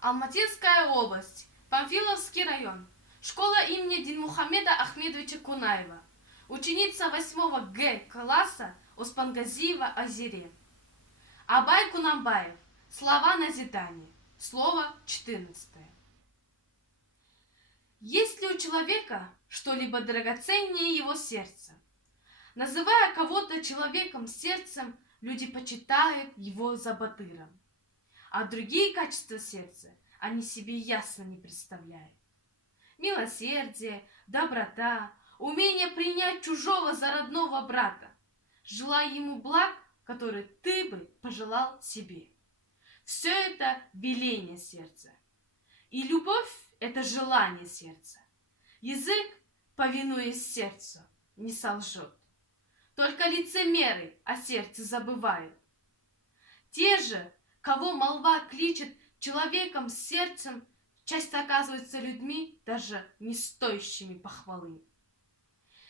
Алматинская область, Панфиловский район, школа имени Динмухамеда Ахмедовича Кунаева, ученица 8 Г класса Оспангазиева Азире. Абай Кунамбаев. Слова назидания. Слово 14. Есть ли у человека что-либо драгоценнее его сердца? Называя кого-то человеком с сердцем, люди почитают его за батыром. А другие качества сердца они себе ясно не представляют. Милосердие, доброта, умение принять чужого за родного брата, желая ему благ, которые ты бы пожелал себе. Все это веление сердца. И любовь — это желание сердца. Язык, повинуясь сердцу, не солжет. Только лицемеры о сердце забывают. Те же, кого молва кличет человеком с сердцем, часто оказываются людьми, даже не стоящими похвалы.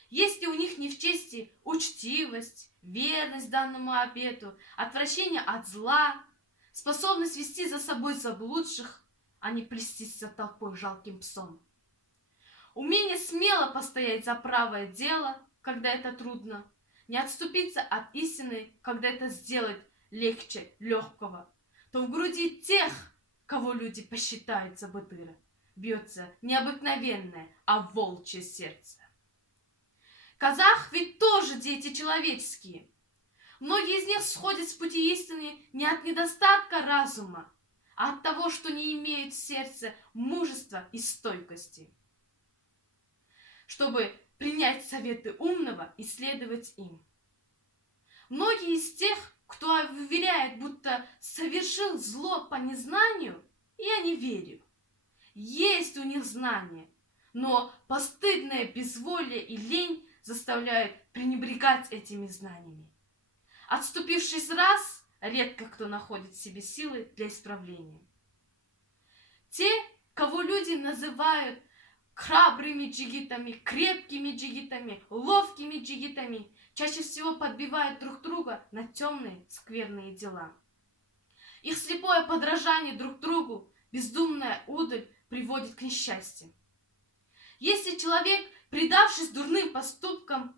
Если у них не в чести учтивость, верность данному обету, отвращение от зла, способность вести за собой заблудших, а не плестись за толпой жалким псом. Умение смело постоять за правое дело, когда это трудно, не отступиться от истины, когда это сделать легче легкого, то в груди тех, кого люди посчитают за батыра, бьется необыкновенное, а волчье сердце. Казах ведь тоже дети человеческие. Многие из них сходят с пути истины не от недостатка разума, а от того, что не имеют в сердце мужества и стойкости, чтобы принять советы умного и следовать им. Многие из тех, кто уверяет, будто совершил зло по незнанию, я не верю. Есть у них знания, но постыдное безволие и лень заставляют пренебрегать этими знаниями. Отступившись раз, редко кто находит в себе силы для исправления. Те, кого люди называют храбрыми джигитами, крепкими джигитами, ловкими джигитами, чаще всего подбивают друг друга на темные, скверные дела. Их слепое подражание друг другу, бездумная удаль приводит к несчастью. Если человек, предавшись дурным поступкам,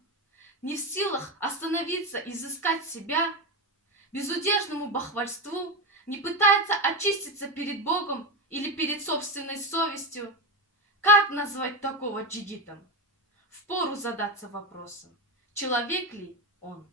не в силах остановиться и изыскать себя, безудержному бахвальству, не пытается очиститься перед Богом или перед собственной совестью, как назвать такого джигитом? Впору задаться вопросом, человек ли он?